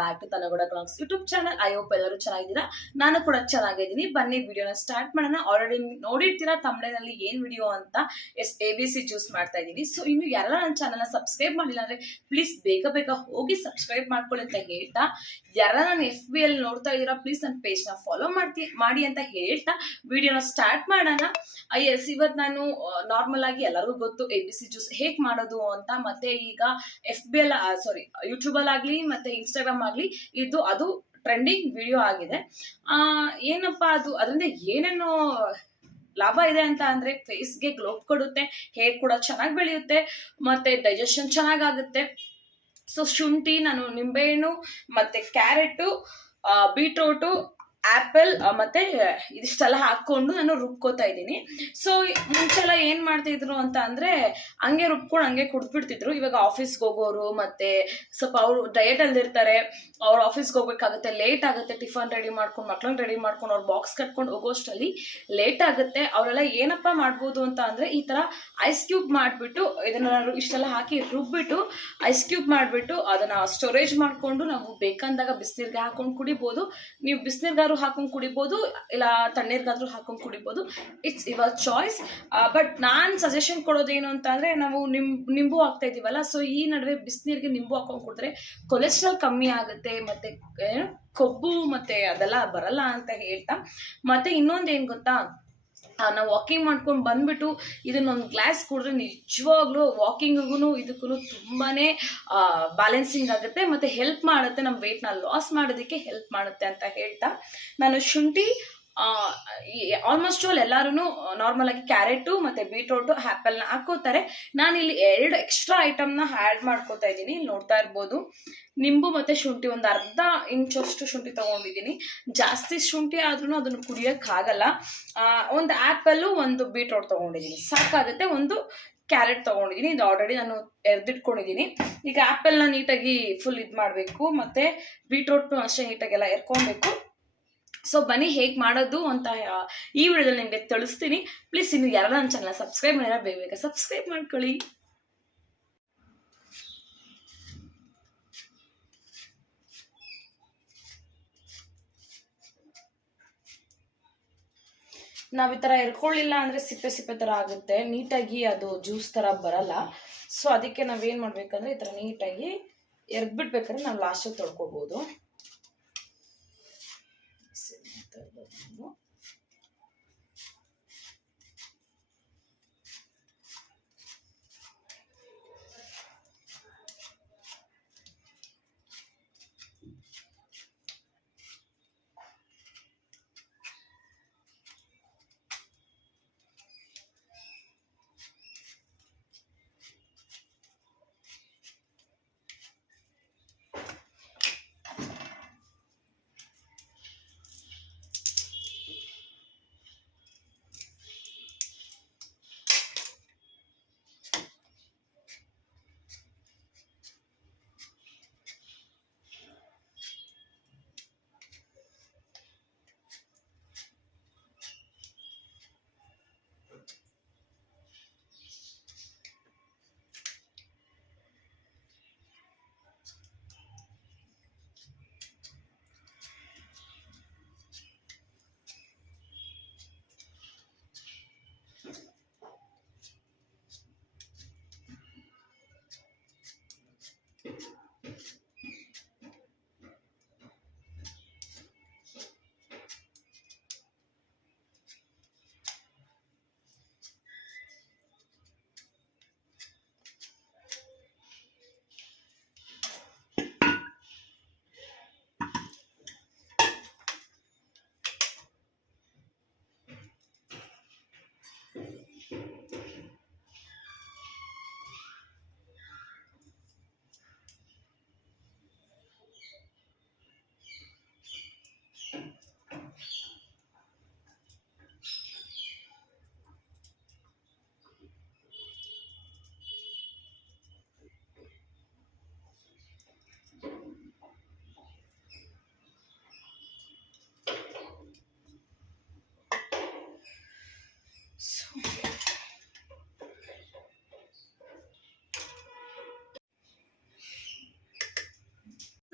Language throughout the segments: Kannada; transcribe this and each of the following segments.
Back to Thanagowda vlogs YouTube channel. I hope ಎಲ್ಲರೂ ಚೆನ್ನಾಗಿದ್ದೀರಾ, ನಾನು ಕೂಡ ಚೆನ್ನಾಗಿದ್ದೀನಿ. ಬನ್ನಿ ವಿಡಿಯೋನ ಸ್ಟಾರ್ಟ್ ಮಾಡೋಣ. ಆಲ್ರೆಡಿ ನೋಡಿರ್ತೀರಾ ತಮಿಳಿನಲ್ಲಿ ಏನ್ ವಿಡಿಯೋ ಅಂತ. ABC ಜ್ಯೂಸ್ ಮಾಡ್ತಾ ಇದ್ದೀನಿ. ಸೊ ಇನ್ನು ಯಾರೆಲ್ಲ ನನ್ನ ಚಾನಲ್ನ ಸಬ್ಸ್ಕ್ರೈಬ್ ಮಾಡಿಲ್ಲ ಅಂದ್ರೆ ಪ್ಲೀಸ್ ಬೇಗ ಬೇಗ ಹೋಗಿ ಸಬ್ಸ್ಕ್ರೈಬ್ ಮಾಡ್ಕೊಳ್ಳಿ ಅಂತ ಹೇಳ್ತಾ, ಯಾರೆಲ್ಲ ನಾನು FB ಅಲ್ಲಿ ನೋಡ್ತಾ ಇದ್ದೀರಾ ಪ್ಲೀಸ್ ನನ್ನ ಪೇಜ್ನ ಫಾಲೋ ಮಾಡಿ ಅಂತ ಹೇಳ್ತಾ ವಿಡಿಯೋನ ಸ್ಟಾರ್ಟ್ ಮಾಡೋಣ. ಎಸ್, ಇವತ್ತು ನಾನು ನಾರ್ಮಲ್ ಆಗಿ ಎಲ್ಲರಿಗೂ ಗೊತ್ತು ABC ಜ್ಯೂಸ್ ಹೇಗ್ ಮಾಡೋದು ಅಂತ. ಮತ್ತೆ ಈಗ FB ಸಾರಿ ಯೂಟ್ಯೂಬ್ ಅಲ್ಲಿ ಮತ್ತೆ ಇನ್ಸ್ಟಾಗ್ರಾಮ್ ಆಗ್ಲಿ ಅದು ಟ್ರೆಂಡಿಂಗ್ ವಿಡಿಯೋ ಆಗಿದೆ. ಏನಪ್ಪಾ ಅದರಿಂದ ಏನೇನು ಲಾಭ ಇದೆ ಅಂತ ಅಂದ್ರೆ, ಫೇಸ್ಗೆ ಗ್ಲೋ ಕೊಡುತ್ತೆ, ಹೇರ್ ಕೂಡ ಚೆನ್ನಾಗಿ ಬೆಳೆಯುತ್ತೆ, ಮತ್ತೆ ಡೈಜೆಷನ್ ಚೆನ್ನಾಗಾಗುತ್ತೆ. ಸೊ ಶುಂಠಿ, ನಾನು ನಿಂಬೆಹಣ್ಣು ಮತ್ತೆ ಕ್ಯಾರೆಟ್, ಬೀಟ್ರೂಟು, ಆಪಲ್ ಮತ್ತೆ ಇದಿಷ್ಟೆಲ್ಲ ಹಾಕೊಂಡು ನಾನು ರುಬ್ಕೋತಾ ಇದ್ದೀನಿ. ಸೊ ಮುಂಚೆಲ್ಲ ಏನ್ ಮಾಡ್ತಿದ್ರು ಅಂತ ಅಂದ್ರೆ ಹಂಗೆ ರುಬ್ಕೊಂಡು ಹಂಗೆ ಕುಡ್ದ್ಬಿಡ್ತಿದ್ರು. ಇವಾಗ ಆಫೀಸ್ಗೆ ಹೋಗೋರು ಮತ್ತೆ ಸ್ವಲ್ಪ ಅವರು ಡಯಟ್ ಅಲ್ಲಿ ಇರ್ತಾರೆ, ಅವ್ರ ಆಫೀಸ್ಗೆ ಹೋಗ್ಬೇಕಾಗುತ್ತೆ, ಲೇಟ್ ಆಗುತ್ತೆ, ಟಿಫನ್ ರೆಡಿ ಮಾಡ್ಕೊಂಡು ಮಕ್ಳನ್ನ ರೆಡಿ ಮಾಡ್ಕೊಂಡು ಅವ್ರ ಬಾಕ್ಸ್ ಕಟ್ಕೊಂಡು ಹೋಗೋಷ್ಟರಲ್ಲಿ ಲೇಟ್ ಆಗುತ್ತೆ. ಅವರೆಲ್ಲ ಏನಪ್ಪ ಮಾಡ್ಬೋದು ಅಂತ ಅಂದ್ರೆ ಈ ತರ ಐಸ್ ಕ್ಯೂಬ್ ಮಾಡ್ಬಿಟ್ಟು ಇದನ್ನ ಇಷ್ಟೆಲ್ಲ ಹಾಕಿ ರುಬ್ಬಿಟ್ಟು ಐಸ್ ಕ್ಯೂಬ್ ಮಾಡ್ಬಿಟ್ಟು ಅದನ್ನ ಸ್ಟೋರೇಜ್ ಮಾಡ್ಕೊಂಡು ನಾವು ಬೇಕಂದಾಗ ಬಿಸಿನೀರ್ಗೆ ಹಾಕೊಂಡು ಕುಡಿಬೋದು. ನೀವು ಬಿಸಿನೀರ್ಗಾದ್ರು ಹಾಕೊಂಡು ಕುಡಿಬೋದು, ಇಲ್ಲ ತಣ್ಣೀರ್ಗಾದ್ರೂ ಹಾಕೊಂಡು ಕುಡಿಬೋದು. It's your choice. ಬಟ್ ನಾನು ಸಜೆಷನ್ ಕೊಡೋದೇನು ಅಂತ ಅಂದ್ರೆ, ನಾವು ನಿಂಬು ಹಾಕ್ತಾ ಇದೀವಲ್ಲ, ಸೊ ಈ ನಡುವೆ ಬಿಸಿನೀರಿಗೆ ನಿಂಬು ಹಾಕೊಂಡು ಕುಡಿದ್ರೆ ಕೊಲೆಸ್ಟ್ರಾಲ್ ಕಮ್ಮಿ ಆಗುತ್ತೆ, ಮತ್ತೆ ಕೊಬ್ಬು ಮತ್ತೆ ಅದೆಲ್ಲ ಬರಲ್ಲ ಅಂತ ಹೇಳ್ತಾ. ಮತ್ತೆ ಇನ್ನೊಂದು ಏನ್ ಗೊತ್ತಾ, ನಾವು ವಾಕಿಂಗ್ ಮಾಡ್ಕೊಂಡು ಬಂದ್ಬಿಟ್ಟು ಇದನ್ನೊಂದು ಗ್ಲಾಸ್ ಕುಡಿದ್ರೆ ನಿಜವಾಗ್ಲೂ ವಾಕಿಂಗಿಗೂ ಇದಕ್ಕೂ ತುಂಬಾನೇ ಬ್ಯಾಲೆನ್ಸಿಂಗ್ ಆಗುತ್ತೆ, ಮತ್ತೆ ಹೆಲ್ಪ್ ಮಾಡುತ್ತೆ, ನಮ್ಮ ವೆಯ್ಟ್ನ ಲಾಸ್ ಮಾಡೋದಕ್ಕೆ ಹೆಲ್ಪ್ ಮಾಡುತ್ತೆ ಅಂತ ಹೇಳ್ತಾ. ನಾನು ಶುಂಠಿ ಆಲ್ಮೋಸ್ಟ್ ಆಲ್ ಎಲ್ಲರೂ ನಾರ್ಮಲ್ ಆಗಿ ಕ್ಯಾರೆಟು ಮತ್ತೆ ಬೀಟ್ರೂಟು ಆ್ಯಪಲ್ನ ಹಾಕೋತಾರೆ. ನಾನಿಲ್ಲಿ 2 ಎಕ್ಸ್ಟ್ರಾ ಐಟಮ್ನ ಆ್ಯಡ್ ಮಾಡ್ಕೋತಾ ಇದ್ದೀನಿ. ನೋಡ್ತಾ ಇರ್ಬೋದು, ನಿಂಬು ಮತ್ತೆ ಶುಂಠಿ, ಒಂದು ಅರ್ಧ ಇಂಚಷ್ಟು ಶುಂಠಿ ತಗೊಂಡಿದ್ದೀನಿ. ಜಾಸ್ತಿ ಶುಂಠಿ ಆದ್ರೂ ಅದನ್ನು ಕುಡಿಯೋಕ್ಕಾಗಲ್ಲ. ಒಂದು ಆ್ಯಪಲ್ಲು, ಒಂದು ಬೀಟ್ರೂಟ್ ತಗೊಂಡಿದ್ದೀನಿ, ಸಾಕಾಗುತ್ತೆ. ಒಂದು ಕ್ಯಾರೆಟ್ ತಗೊಂಡಿದ್ದೀನಿ, ಇದು ಆಲ್ರೆಡಿ ನಾನು ಎರ್ದಿಟ್ಕೊಂಡಿದ್ದೀನಿ. ಈಗ ಆ್ಯಪಲ್ನ ನೀಟಾಗಿ ಫುಲ್ ಇದು ಮಾಡಬೇಕು, ಮತ್ತೆ ಬೀಟ್ರೂಟ್ನು ಅಷ್ಟೇ ನೀಟಾಗೆಲ್ಲ ಎರ್ಕೊಬೇಕು. ಸೊ ಬನ್ನಿ ಹೇಗೆ ಮಾಡೋದು ಅಂತ ಈ ವಿಡಿಯೋದಲ್ಲಿ ನಿಮಗೆ ತಿಳಿಸ್ತೀನಿ. ಪ್ಲೀಸ್ ಇನ್ನು ಯಾರು ನನ್ನ ಚಾನಲ್ ಸಬ್ಸ್ಕ್ರೈಬ್ ಮಾಡಿದ್ರೆ ಬೇಗ ಸಬ್ಸ್ಕ್ರೈಬ್ ಮಾಡ್ಕೊಳ್ಳಿ. ನಾವು ಈ ಥರ ಎರ್ಕೊಳ್ಳಿಲ್ಲ ಅಂದರೆ ಸಿಪ್ಪೆ ಥರ ಆಗುತ್ತೆ, ನೀಟಾಗಿ ಅದು ಜ್ಯೂಸ್ ಥರ ಬರಲ್ಲ. ಸೊ ಅದಕ್ಕೆ ನಾವೇನು ಮಾಡಬೇಕಂದ್ರೆ ಈ ಥರ ನೀಟಾಗಿ ಎರ್ದ್ಬಿಡ್ಬೇಕಾದ್ರೆ ನಾವು ಲಾಸ್ಟಿಗೆ ತೊಳ್ಕೊಬೋದು.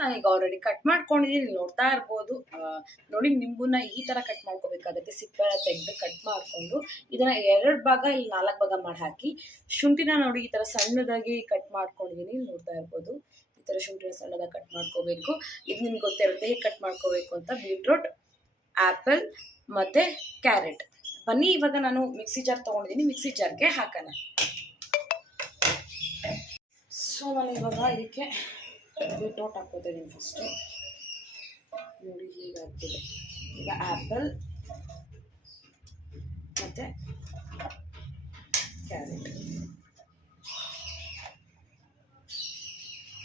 ನಾನೀಗ ಆಲ್ರೆಡಿ ಕಟ್ ಮಾಡ್ಕೊಂಡಿದ್ದೀನಿ, ನೋಡ್ತಾ ಇರ್ಬೋದು. ನೋಡಿ, ನಿಂಬುನ ಈ ತರ ಕಟ್ ಮಾಡ್ಕೋಬೇಕಾಗುತ್ತೆ. ಸಿಪ್ಪೆ ತೆಗೆದು ಕಟ್ ಮಾಡ್ಕೊಂಡು ಇದನ್ನ 2 ಭಾಗ ಇಲ್ಲಿ 4 ಭಾಗ ಮಾಡಿ ಹಾಕಿ, ಶುಂಠಿನ ನೋಡಿ ಈ ತರ ಸಣ್ಣದಾಗಿ ಕಟ್ ಮಾಡ್ಕೊಂಡಿದ್ದೀನಿ, ನೋಡ್ತಾ ಇರ್ಬೋದು. ಈ ತರ ಶುಂಠಿನ ಸಣ್ಣದಾಗಿ ಕಟ್ ಮಾಡ್ಕೋಬೇಕು. ಇದು ನಿಮ್ಗೆ ಗೊತ್ತಿರುತ್ತೆ ಹೇಗೆ ಕಟ್ ಮಾಡ್ಕೋಬೇಕು ಅಂತ. ಬೀಟ್ರೂಟ್, ಆಪಲ್ ಮತ್ತೆ ಕ್ಯಾರೆಟ್. ಬನ್ನಿ ಇವಾಗ ನಾನು ಮಿಕ್ಸಿ ಜಾರ್ ತಗೊಂಡಿದ್ದೀನಿ, ಮಿಕ್ಸಿ ಜಾರ್ಗೆ ಹಾಕೋಣ. ಸೊ ನಾನು ಇವಾಗ ಇದಕ್ಕೆ ಬೀಟ್ರೂಟ್ ಹಾಕೋತಾ ಇದ್ದೀನಿ ಫಸ್ಟು. ನೋಡಿ ಹೀಗೆ ಆಗ್ತಿದೆ. ಈಗ ಆ್ಯಪಲ್ ಮತ್ತು ಕ್ಯಾರೆಟ್,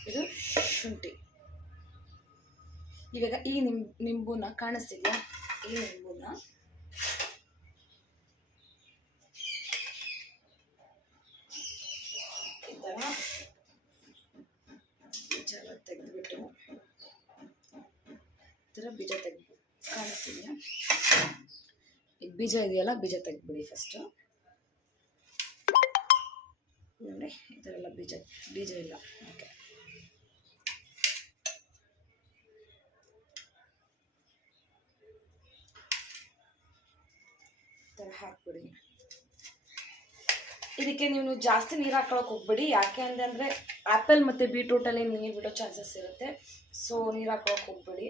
ಇದು ಶುಂಠಿ. ಇವಾಗ ಈ ನಿಂಬುನ ಕಾಣಿಸ್ತಿದ್ಯಾ, ಈ ನಿಂಬುನ ಈ ಥರ ಬೀಜ ತೆಗೆದ್ಬಿಟ್ಟು ಈ ಥರ ಬೀಜ ತೆಗೆದು ಕಾಣಿಸ್ತಿದೆಯಾ, ಈಗ ಬೀಜ ಇದೆಯಲ್ಲ, ಬೀಜ ತೆಗೆದ್ಬಿಡಿ ಫಸ್ಟು. ನೋಡಿ ಈ ಥರ ಎಲ್ಲ ಬೀಜ ಇಲ್ಲ. ಓಕೆ, ಈ ಥರ ಹಾಕ್ಬಿಡಿ. ಇದಕ್ಕೆ ನೀವು ಜಾಸ್ತಿ ನೀರು ಹಾಕೊಳಕ್ಕೆ ಹೋಗ್ಬೇಡಿ, ಯಾಕೆ ಅಂದರೆ ಆ್ಯಪಲ್ ಮತ್ತು ಬೀಟ್ರೂಟಲ್ಲಿ ನೀರು ಬಿಡೋ ಚಾನ್ಸಸ್ ಇರುತ್ತೆ. ಸೊ ನೀರು ಹಾಕೊಳಕ್ಕೆ ಹೋಗ್ಬೇಡಿ.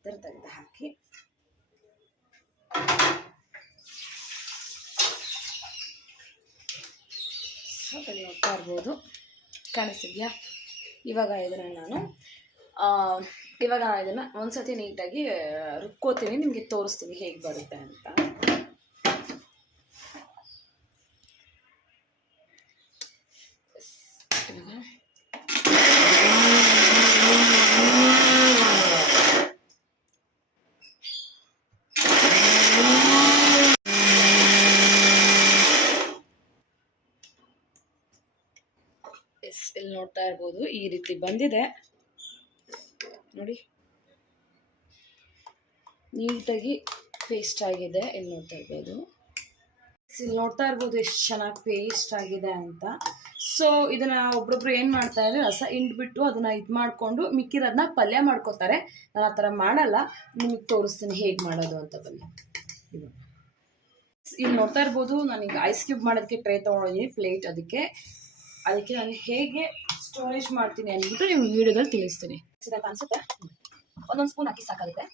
ಇದರ ತೆಗೆದು ಹಾಕಿ ನೋಡ್ತಾ ಇರ್ಬೋದು, ಕಾಣಿಸ್ತಿದ್ಯಾ. ಇವಾಗ ಇದನ್ನು ಒಂದ್ಸತಿ ನೀಟಾಗಿ ರುಬ್ಕೋತೀನಿ, ನಿಮಗೆ ತೋರಿಸ್ತೀನಿ ಹೇಗೆ ಬರುತ್ತೆ ಅಂತ. ಇಲ್ಲಿ ನೋಡ್ತಾ ಇರ್ಬೋದು, ಈ ರೀತಿ ಬಂದಿದೆ ನೋಡಿ, ನೀಟಾಗಿ ಪೇಸ್ಟ್ ಆಗಿದೆ. ಇಲ್ಲಿ ನೋಡ್ತಾ ಇರ್ಬೋದು, ಎಷ್ಟು ಚೆನ್ನಾಗಿ ಪೇಸ್ಟ್ ಆಗಿದೆ ಅಂತ. ಸೊ ಇದನ್ನ ಒಬ್ರೊಬ್ರು ಏನು ಮಾಡ್ತಾ ಇದ್ದಾರೆ, ರಸ ಹಿಂಡ್ಬಿಟ್ಟು ಅದನ್ನ ಇದು ಮಾಡಿಕೊಂಡು ಮಿಕ್ಕಿರೋದನ್ನ ಪಲ್ಯ ಮಾಡ್ಕೋತಾರೆ. ನಾನು ಆ ಥರ ಮಾಡಲ್ಲ, ನಿಮಗೆ ತೋರಿಸ್ತೀನಿ ಹೇಗೆ ಮಾಡೋದು ಅಂತ. ಬನ್ನಿ, ಇಲ್ಲಿ ನೋಡ್ತಾ ಇರ್ಬೋದು, ನಾನೀಗ ಐಸ್ ಕ್ಯೂಬ್ ಮಾಡೋದಕ್ಕೆ ಟ್ರೇ ತೊಗೊಂಡಿದ್ದೀನಿ, ಪ್ಲೇಟ್. ಅದಕ್ಕೆ ನಾನು ಹೇಗೆ ಸ್ಟೋರೇಜ್ ಮಾಡ್ತೀನಿ ಅಂದ್ಬಿಟ್ಟು ನಿಮ್ಗೆ ವಿಡಿಯೋದಲ್ಲಿ ತಿಳಿಸ್ತೀನಿ. ಅನ್ಸುತ್ತೆ ಒಂದೊಂದು ಸ್ಪೂನ್ ಹಾಕಿ ಸಾಕಾಗುತ್ತೆ.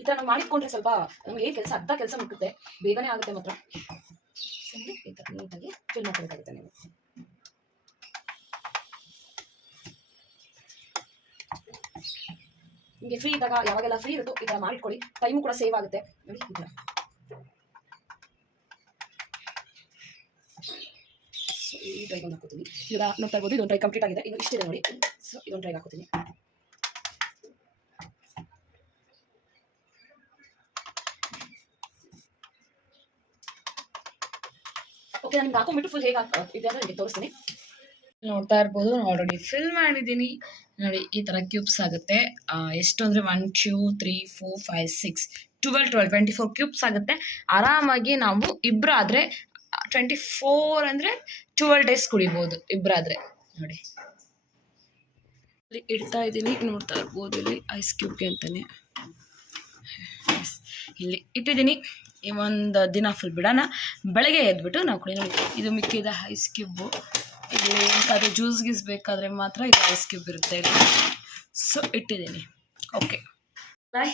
ಈ ಥರ ಮಾಡಿಕೊಂಡ್ರೆ ಸ್ವಲ್ಪ ನಮಗೆ ಅರ್ಧ ಕೆಲಸ ಮುಟ್ಟುತ್ತೆ, ಬೇಗನೆ ಆಗುತ್ತೆ ಮಾತ್ರ. ಈ ಥರ ನೀಟಾಗಿ ಫಿಲ್ ಮಾಡ್ಕೋಬೇಕಾಗುತ್ತೆ ನೀವು. ನಿಮಗೆ ಫ್ರೀ ಇದ್ದಾಗ, ಯಾವಾಗೆಲ್ಲ ಫ್ರೀ ಇರುತ್ತೋ ಈ ಥರ ಮಾಡಿಟ್ಕೊಳ್ಳಿ, ಟೈಮು ಕೂಡ ಸೇವ್ ಆಗುತ್ತೆ. ನೋಡಿ ಈ ಥರ. ಸೊ ಈ ಡ್ರೈಗೆ ಒಂದು ಹಾಕೋತೀನಿ. ಈಗ ನೋಡ್ತಾ ಇರ್ಬೋದು, ಇದೊಂದು ಡ್ರೈ ಕಂಪ್ಲೀಟ್ ಆಗಿದೆ, ಇನ್ನು ಇಷ್ಟಿದೆ ನೋಡಿ. ಸೊ ಇದೊಂದು ಡ್ರೈಗೆ ಹಾಕೋತೀನಿ. ಓಕೆ, ನಾನು ಹಾಕೊಂಡ್ಬಿಟ್ಟು ಫುಲ್ ಹೇಗೆ ಇದೆ ಅಂತ ನಿಮಗೆ ತೋರಿಸ್ತೀನಿ. ನೋಡ್ತಾ ಇರ್ಬೋದು, ನಾನು ಆಲ್ರೆಡಿ ಫಿಲ್ ಮಾಡಿದ್ದೀನಿ ನೋಡಿ. ಈ ಥರ ಕ್ಯೂಬ್ಸ್ ಆಗುತ್ತೆ. ಎಷ್ಟು ಅಂದರೆ 1 2 3 4 5 6 12 24 ಕ್ಯೂಬ್ಸ್ ಆಗುತ್ತೆ. ಆರಾಮಾಗಿ ನಾವು ಇಬ್ಬರಾದರೆ 24 ಅಂದರೆ 12 ಡೇಸ್ ಕುಡಿಬೋದು ಇಬ್ಬರಾದರೆ. ನೋಡಿ ಇಲ್ಲಿ ಇಡ್ತಾ ಇದ್ದೀನಿ, ನೋಡ್ತಾ ಇರ್ಬೋದು. ಇಲ್ಲಿ ಐಸ್ ಕ್ಯೂಬ್ಗೆ ಅಂತಾನೆ ಇಲ್ಲಿ ಇಟ್ಟಿದ್ದೀನಿ. ಒಂದು ದಿನ ಫುಲ್ ಬಿಡೋಣ, ಬೆಳಗ್ಗೆ ಎದ್ಬಿಟ್ಟು ನಾವು ಕುಡಿ. ನೋಡಿ ಇದು ಮಿಕ್ಕಿದ ಐಸ್ ಕ್ಯೂಬು. ಇಲ್ಲಿ ಎಂತಾದರೂ ಜ್ಯೂಸ್ ಗೀಸ್ ಬೇಕಾದರೆ ಮಾತ್ರ ಇದು ಐಸ್ ಕ್ಯೂಬ್ ಇರುತ್ತೆ ಇಲ್ಲಿ. ಸೊ ಇಟ್ಟಿದ್ದೀನಿ. ಓಕೆ,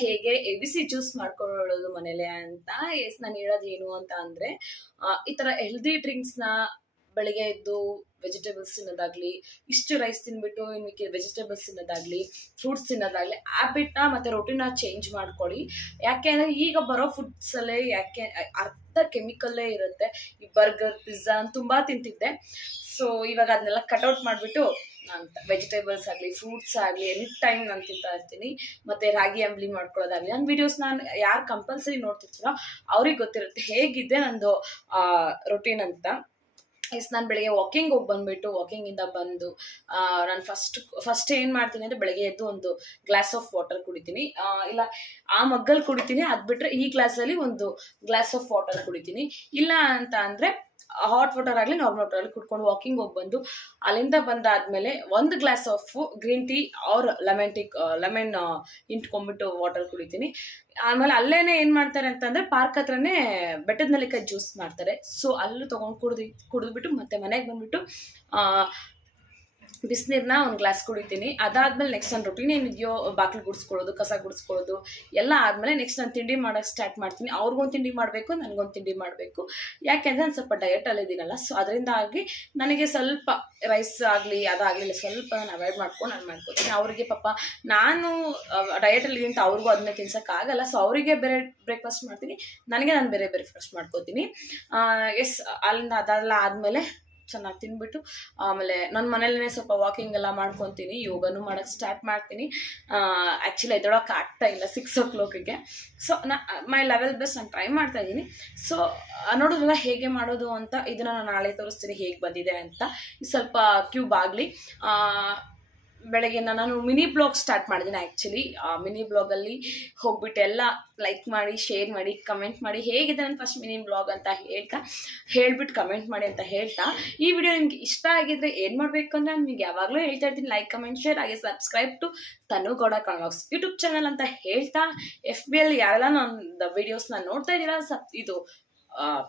ಹೇಗೆ ABC ಜ್ಯೂಸ್ ಮಾಡ್ಕೊಳ್ಳೋದು ಮನೇಲೆ ಅಂತ. ನಾನು ಹೇಳೋದು ಏನು ಅಂತ ಅಂದರೆ, ಈ ಥರ ಹೆಲ್ದಿ ಡ್ರಿಂಕ್ಸ್ನ ಬೆಳಗ್ಗೆ ಎದ್ದು ವೆಜಿಟೇಬಲ್ಸ್ ತಿನ್ನೋದಾಗ್ಲಿ, ಇಷ್ಟು ರೈಸ್ ತಿನ್ಬಿಟ್ಟು ಇನ್ಮಿಕ್ಕಿ ವೆಜಿಟೇಬಲ್ಸ್ ತಿನ್ನೋದಾಗ್ಲಿ, ಫ್ರೂಟ್ಸ್ ತಿನ್ನೋದಾಗ್ಲಿ, ಹ್ಯಾಬಿಟ್ನ ಮತ್ತು ರೊಟೀನ ಚೇಂಜ್ ಮಾಡ್ಕೊಳ್ಳಿ. ಯಾಕೆ ಅಂದರೆ ಈಗ ಬರೋ ಫುಡ್ಸಲ್ಲೇ ಅರ್ಧ ಕೆಮಿಕಲ್ಲೇ ಇರುತ್ತೆ. ಈ ಬರ್ಗರ್, ಪಿಜ್ಜಾ ತುಂಬ ತಿಂತಿದ್ದೆ. ಸೊ ಇವಾಗ ಅದನ್ನೆಲ್ಲ ಕಟ್ಔಟ್ ಮಾಡಿಬಿಟ್ಟು ಅಂತ. ವೆಜಿಟೇಬಲ್ಸ್ ಆಗಲಿ ಫ್ರೂಟ್ಸ್ ಆಗಲಿ ಎನಿ ಟೈಮ್ ನಾನು ತಿಂತಾ ಇರ್ತೀನಿ. ಮತ್ತು ರಾಗಿ ಅಂಬ್ಲಿ ಮಾಡ್ಕೊಳ್ಳೋದಾಗಲಿ ನನ್ನ ವೀಡಿಯೋಸ್ ನಾನು ಯಾರು ಕಂಪಲ್ಸರಿ ನೋಡ್ತಿರ್ತೀರೋ ಅವ್ರಿಗೆ ಗೊತ್ತಿರುತ್ತೆ ಹೇಗಿದೆ ನಂದು ರೊಟೀನ್ ಅಂತ. ನಾನು ಬೆಳಗ್ಗೆ ವಾಕಿಂಗ್ ಹೋಗಿ ಬಂದುಬಿಟ್ಟು ವಾಕಿಂಗಿಂದ ಬಂದು ನಾನು ಫಸ್ಟ್ ಏನು ಮಾಡ್ತೀನಿ ಅಂದರೆ ಬೆಳಗ್ಗೆ ಎದ್ದು ಒಂದು ಗ್ಲಾಸ್ ಆಫ್ ವಾಟರ್ ಕುಡಿತೀನಿ. ಇಲ್ಲ ಆ ಮಗ್ಗಲ್ಲಿ ಕುಡಿತೀನಿ, ಅದು ಬಿಟ್ಟರೆ ಈ ಗ್ಲಾಸಲ್ಲಿ ಒಂದು ಗ್ಲಾಸ್ ಆಫ್ ವಾಟರ್ ಕುಡಿತೀನಿ. ಇಲ್ಲ ಅಂತ ಅಂದರೆ ಹಾಟ್ ವಾಟರ್ ಆಗಲಿ ನಾರ್ಮಲ್ ವಾಟರ್ ಆಗಲಿ ಕುಡ್ಕೊಂಡು ವಾಕಿಂಗ್ ಹೋಗಿ ಬಂದು ಅಲ್ಲಿಂದ ಬಂದಾದಮೇಲೆ ಒಂದು glass of green tea or lemon ಇಂಟ್ಕೊಂಡ್ಬಿಟ್ಟು ವಾಟರ್ ಕುಡಿತೀನಿ. ಆಮೇಲೆ ಅಲ್ಲೇನೆ ಏನು ಮಾಡ್ತಾರೆ ಅಂತಂದರೆ ಪಾರ್ಕ್ ಹತ್ರನೇ ಬೆಟ್ಟದ ನೆಲ್ಲಿಕಾಯಿ ಜ್ಯೂಸ್ ಮಾಡ್ತಾರೆ. ಸೊ ಅಲ್ಲೂ ತೊಗೊಂಡು ಕುಡಿದ್ಬಿಟ್ಟು ಮತ್ತೆ ಮನೆಗೆ ಬಂದುಬಿಟ್ಟು ಬಿಸಿನೀರನ್ನ ಒಂದು ಗ್ಲಾಸ್ ಕುಡಿತೀನಿ. ಅದಾದಮೇಲೆ ನೆಕ್ಸ್ಟ್ ನನ್ನ ರೊಟೀನ್ ಏನಿದೆಯೋ ಬಾಗಿಲು ಗುಡಿಸ್ಕೊಳ್ಳೋದು, ಕಸ ಗುಡಿಸ್ಕೊಳ್ಳೋದು ಎಲ್ಲ ಆದಮೇಲೆ ನೆಕ್ಸ್ಟ್ ನಾನು ತಿಂಡಿ ಮಾಡೋಕ್ಕೆ ಸ್ಟಾರ್ಟ್ ಮಾಡ್ತೀನಿ. ಅವ್ರಿಗೊಂದು ತಿಂಡಿ ಮಾಡಬೇಕು, ನನಗೊಂದು ತಿಂಡಿ ಮಾಡಬೇಕು. ಯಾಕೆಂದರೆ ನಾನು ಸ್ವಲ್ಪ ಡಯಟಲ್ಲಿದ್ದೀನಲ್ಲ, ಸೊ ಅದರಿಂದಾಗಿ ನನಗೆ ಸ್ವಲ್ಪ ರೈಸ್ ಆಗಲಿ ಅದಾಗಲಿ ಸ್ವಲ್ಪ ನಾನು ಅವಾಯ್ಡ್ ಮಾಡ್ಕೊಂಡು ನಾನು ಮಾಡ್ಕೊತೀನಿ. ಅವರಿಗೆ ಪಾಪ ನಾನು ಡಯಟಲ್ಲಿದ್ದೀನಿ ಅಂತ ಅವ್ರಿಗೂ ಅದನ್ನೇ ತಿನ್ಸೋಕ್ಕಾಗಲ್ಲ. ಸೊ ಅವರಿಗೆ ಬೇರೆ ಬ್ರೇಕ್ಫಾಸ್ಟ್ ಮಾಡ್ತೀನಿ, ನನಗೆ ನಾನು ಬೇರೆ ಬ್ರೇಕ್ಫಾಸ್ಟ್ ಮಾಡ್ಕೋತೀನಿ. ಅಲ್ಲಿಂದ ಅದೆಲ್ಲ ಆದಮೇಲೆ ಚೆನ್ನಾಗಿ ತಿನ್ಬಿಟ್ಟು ಆಮೇಲೆ ನನ್ನ ಮನೇಲೇ ಸ್ವಲ್ಪ ವಾಕಿಂಗ್ ಎಲ್ಲ ಮಾಡ್ಕೊತೀನಿ, ಯೋಗನೂ ಮಾಡೋಕ್ಕೆ ಸ್ಟಾರ್ಟ್ ಮಾಡ್ತೀನಿ. ಆ್ಯಕ್ಚುಲಿ ಎದ್ದೊಳಕ್ಕೆ ಆಗ್ತಾ ಇಲ್ಲ 6 o'clock. So my level best ನಾನು ಟ್ರೈ ಮಾಡ್ತಾ ಇದ್ದೀನಿ. ಸೊ ನೋಡೋದಲ್ಲ ಹೇಗೆ ಮಾಡೋದು ಅಂತ, ಇದನ್ನು ನಾನು ನಾಳೆ ತೋರಿಸ್ತೀನಿ ಹೇಗೆ ಬಂದಿದೆ ಅಂತ. ಸ್ವಲ್ಪ ಕ್ಯೂಬ್ ಆಗಲಿ ಬೆಳಗ್ಗೆ ನಾನು ಮಿನಿ ಬ್ಲಾಗ್ ಸ್ಟಾರ್ಟ್ ಮಾಡಿದ್ದೀನಿ. ಆ್ಯಕ್ಚುಲಿ ಮಿನಿ ಬ್ಲಾಗಲ್ಲಿ ಹೋಗ್ಬಿಟ್ಟು ಎಲ್ಲ ಲೈಕ್ ಮಾಡಿ, ಶೇರ್ ಮಾಡಿ, ಕಮೆಂಟ್ ಮಾಡಿ ಹೇಗಿದೆ ನನ್ನ ಫಸ್ಟ್ ಮಿನಿ ಬ್ಲಾಗ್ ಅಂತ ಹೇಳ್ಬಿಟ್ಟು ಕಮೆಂಟ್ ಮಾಡಿ ಅಂತ ಹೇಳ್ತಾ, ಈ ವಿಡಿಯೋ ನಿಮ್ಗೆ ಇಷ್ಟ ಆಗಿದ್ರೆ ಏನು ಮಾಡಬೇಕು ಅಂದರೆ ನಾನು ನಿಮಗೆ ಯಾವಾಗಲೂ ಹೇಳ್ತಾ ಇರ್ತೀನಿ, ಲೈಕ್ ಕಮೆಂಟ್ ಶೇರ್ ಹಾಗೆ subscribe to Tanu Gowda Kannada YouTube channel ಅಂತ ಹೇಳ್ತಾ, FB ಯಾರೆಲ್ಲ ನನ್ನ ವೀಡಿಯೋಸ್ನ ನೋಡ್ತಾ ಇದ್ದೀರಾ ಇದು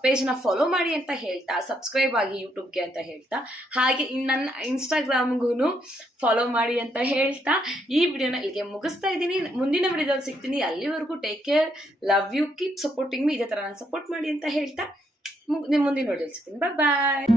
ಪೇಜ್ನ ಫಾಲೋ ಮಾಡಿ ಅಂತ ಹೇಳ್ತಾ, ಸಬ್ಸ್ಕ್ರೈಬ್ ಆಗಿ ಯೂಟ್ಯೂಬ್ಗೆ ಅಂತ ಹೇಳ್ತಾ, ಹಾಗೆ ನನ್ನ ಇನ್ಸ್ಟಾಗ್ರಾಮ್ಗೂ ಫಾಲೋ ಮಾಡಿ ಅಂತ ಹೇಳ್ತಾ ಈ ವಿಡಿಯೋನ ಇಲ್ಲಿಗೆ ಮುಗಿಸ್ತಾ ಇದ್ದೀನಿ. ಮುಂದಿನ ವಿಡಿಯೋದಲ್ಲಿ ಸಿಗ್ತೀನಿ. ಅಲ್ಲಿವರೆಗೂ take care, love you, keep supporting me. ಇದೇ ಥರ ನಾನು ಸಪೋರ್ಟ್ ಮಾಡಿ ಅಂತ ಹೇಳ್ತಾ ನಿಮ್ಮ ಮುಂದಿನ ವಿಡಿಯೋದಲ್ಲಿ ಸಿಗ್ತೀನಿ. ಬಾಯ್.